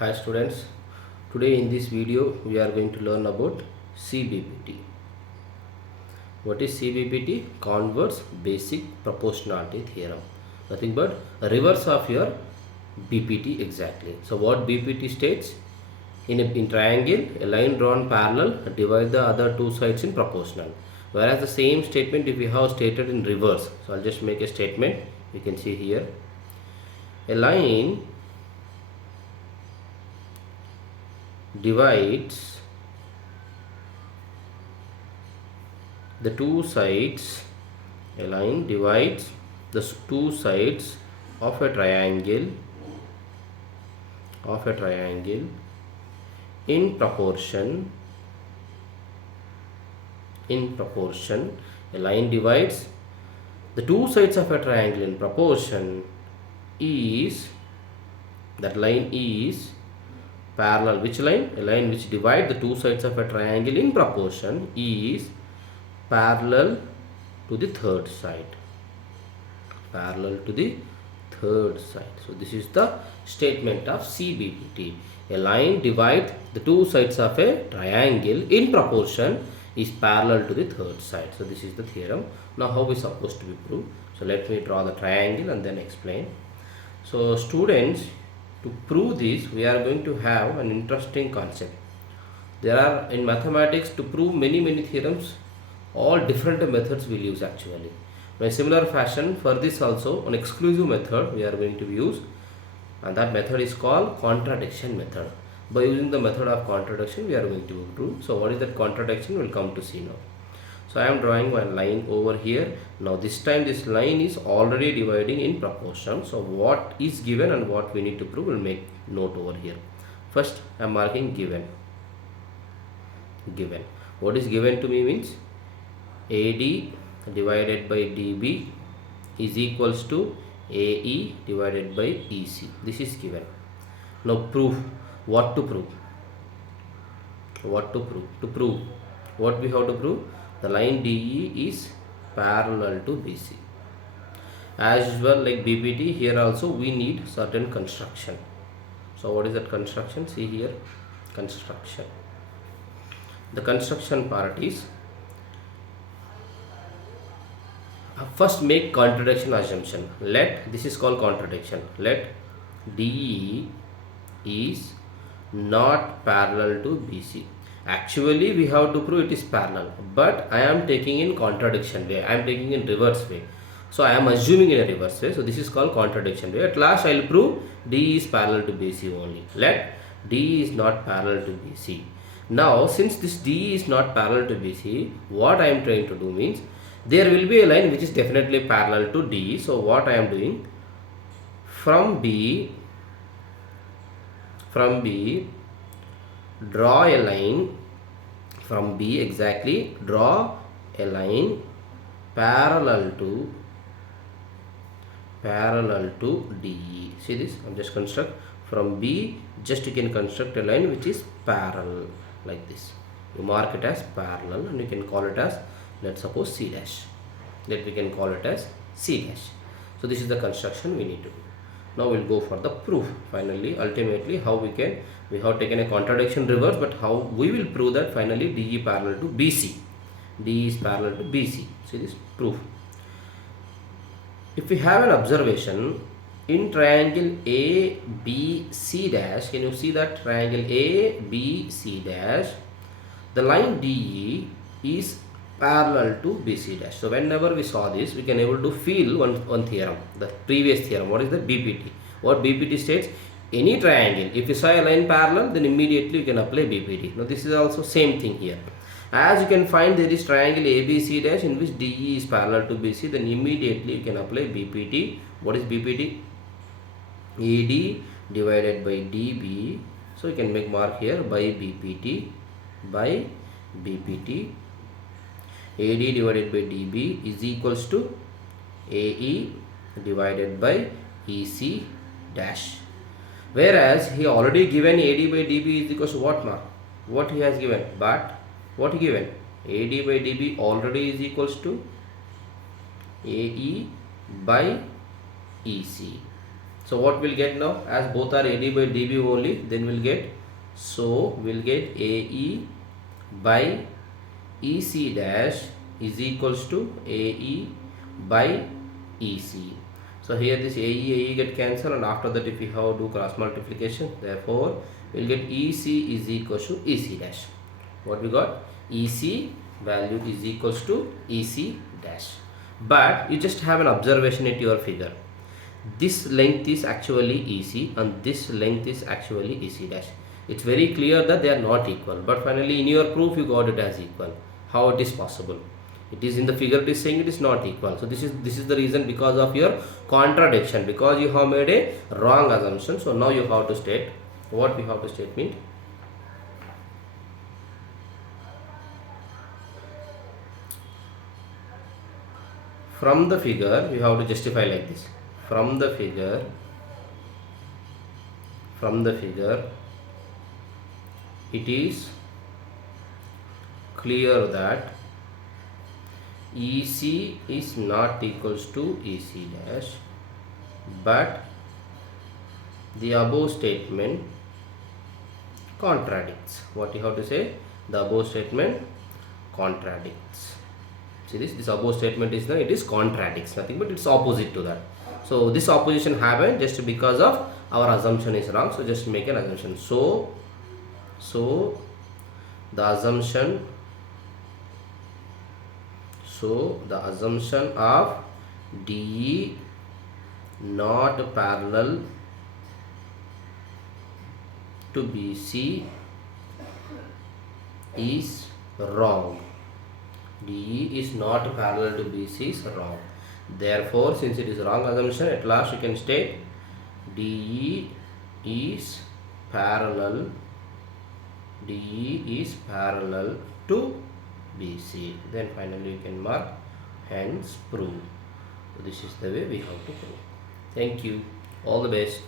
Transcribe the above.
Hi students, today in this video we are going to learn about Cbpt. What is Cbpt? Converse basic proportionality theorem. Nothing but a reverse of your BPT exactly. So what BPT states? In triangle, a line drawn parallel divide the other two sides in proportional. Whereas the same statement if we have stated in reverse. So I'll just make a statement. You can see here. A line divides the two sides. A line divides the two sides of a triangle in proportion. A line divides the two sides of a triangle in proportion is, that line is parallel. Which line? A line which divides the two sides of a triangle in proportion is parallel to the third side. So this is the statement of Cbpt. A line divides the two sides of a triangle in proportion is parallel to the third side. So this is the theorem. Now how is supposed to be proved? So let me draw the triangle and then explain. So students, to prove this we are going to have an interesting concept. There are in mathematics, to prove many theorems, all different methods we'll use actually. In a similar fashion, for this also an exclusive method we are going to use, and that method is called contradiction method. By using the method of contradiction we are going to prove. So what is that contradiction? We'll come to see now. So I am drawing one line over here. Now this time this line is already dividing in proportion. So what is given and what we need to prove, we'll make note over here. First I am marking given. What is given to me means AD divided by DB is equals to AE divided by EC. This is given. Now proof. What to prove? To prove what we have to prove? The line DE is parallel to BC. As usual, like BPT, here also we need certain construction. So what is that construction? See here, construction. The construction part is, first make contradiction assumption. Let, this is called contradiction, let DE is not parallel to BC. Actually we have to prove it is parallel, but I am taking in contradiction way, I am taking in reverse way. So I am assuming in a reverse way. So this is called contradiction way. At last I will prove D is parallel to BC only. Let D is not parallel to BC. Now since this D is not parallel to BC, what I am trying to do means, there will be a line which is definitely parallel to D. So what I am doing, from B draw a line, from B exactly draw a line parallel to DE. See this, I am just construct from B, just you can construct a line which is parallel like this. You mark it as parallel and you can call it as, let's suppose C dash. That we can call it as C dash. So this is the construction we need to do. Now we'll go for the proof. Finally, ultimately, how we have taken a contradiction reverse, but how we will prove that finally DE parallel to BC. DE is parallel to BC. See this proof. If we have an observation in triangle ABC dash, can you see that triangle ABC dash, the line DE is parallel to BC dash. So whenever we saw this, we can able to feel one theorem, the previous theorem. What is the BPT? What BPT states, any triangle, if you saw a line parallel, then immediately you can apply BPT. Now this is also same thing here. As you can find, there is triangle ABC dash in which DE is parallel to BC, then immediately you can apply BPT. What is BPT? AD divided by DB. So you can make mark here by BPT. AD divided by DB is equals to AE divided by EC dash. Whereas he already given AD by DB is equals to what mark? What he has given? But what he given? AD by DB already is equals to AE by EC. So what we'll get now, as both are AD by DB only, then we'll get, so we'll get AE by EC dash is equals to AE by EC. So here this AE get cancelled, and after that if we have to do cross multiplication, therefore we'll get EC is equals to EC dash. What we got? EC value is equals to EC dash. But you just have an observation at your figure. This length is actually EC and this length is actually EC dash. It's very clear that they are not equal, but finally in your proof you got it as equal. How it is possible? It is in the figure, it is saying it is not equal. So this is the reason, because of your contradiction, because you have made a wrong assumption. So now you have to state what we have to state means, from the figure you have to justify like this. From the figure it is clear that EC is not equals to EC dash, but the above statement contradicts. What you have to say? The above statement contradicts. See this above statement is it is contradicts, nothing but it's opposite to that. So this opposition happened just because of our assumption is wrong. So just make an assumption. So the assumption of DE not parallel to BC is wrong. DE is not parallel to BC is wrong. Therefore, since it is wrong assumption, at last you can state DE is parallel to BC. Then finally you can mark hence prove. So this is the way we have to prove. Thank you. All the best.